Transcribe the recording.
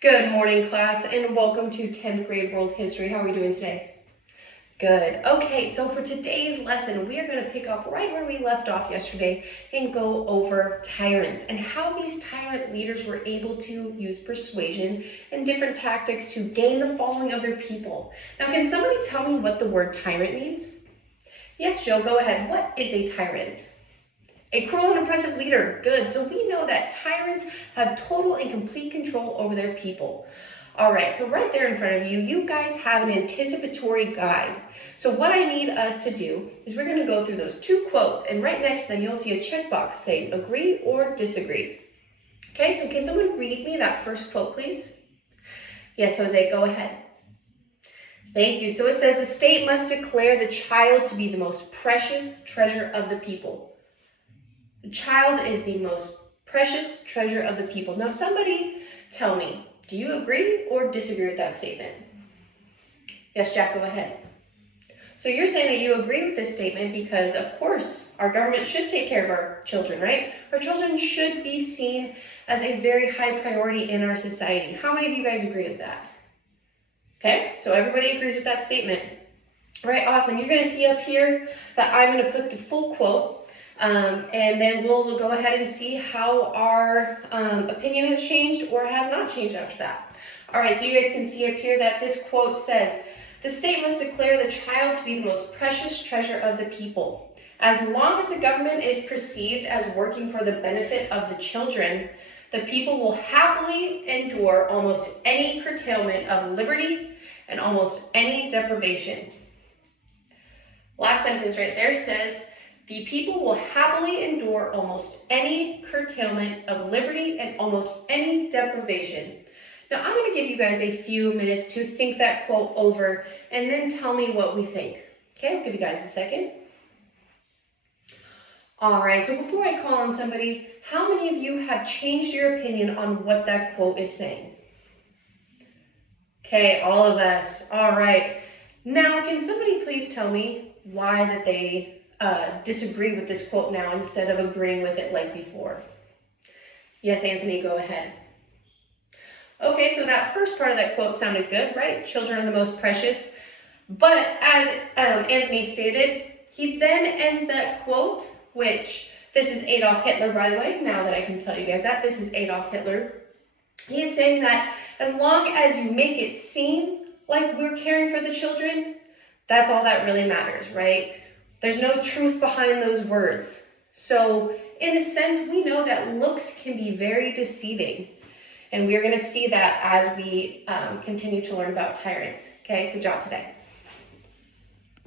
Good morning, class, and welcome to 10th grade world history. How are we doing today? Good. Okay, so for today's lesson, we are going to pick up right where we left off yesterday and go over tyrants and how these tyrant leaders were able to use persuasion and different tactics to gain the following of their people. Now, can somebody tell me what the word tyrant means? Yes, Jill, go ahead. What is a tyrant? A cruel and oppressive leader. Good. So we know that tyrants have total and complete control over their people. All right, so right there in front of you, you guys have an anticipatory guide. So what I need us to do is we're going to go through those two quotes, and right next to them, you'll see a checkbox saying agree or disagree. Okay, so can someone read me that first quote, please? Yes, Jose, go ahead. Thank you. So it says the state must declare the child to be the most precious treasure of the people. The child is the most precious treasure of the people. Now, somebody tell me, do you agree or disagree with that statement? Yes, Jack, go ahead. So you're saying that you agree with this statement because, of course, our government should take care of our children, right? Our children should be seen as a very high priority in our society. How many of you guys agree with that? Okay, so everybody agrees with that statement. All right, awesome. You're going to see up here that I'm going to put the full quote. And then we'll go ahead and see how our opinion has changed or has not changed after that. All right, so you guys can see up here that this quote says, the state must declare the child to be the most precious treasure of the people. As long as the government is perceived as working for the benefit of the children, the people will happily endure almost any curtailment of liberty and almost any deprivation. Last sentence right there says, the people will happily endure almost any curtailment of liberty and almost any deprivation. Now, I'm going to give you guys a few minutes to think that quote over and then tell me what we think. Okay, I'll give you guys a second. All right, so before I call on somebody, how many of you have changed your opinion on what that quote is saying? Okay, all of us. All right. Now, can somebody please tell me why that they disagree with this quote now instead of agreeing with it like before? Yes, Anthony, go ahead. Okay, so that first part of that quote sounded good, right? Children are the most precious. But as Anthony stated, he then ends that quote, which this is Adolf Hitler, by the way, now that I can tell you guys that. This is Adolf Hitler. He is saying that as long as you make it seem like we're caring for the children, that's all that really matters, right? There's no truth behind those words. So in a sense, we know that looks can be very deceiving. And we're going to see that as we continue to learn about tyrants. Okay, good job today.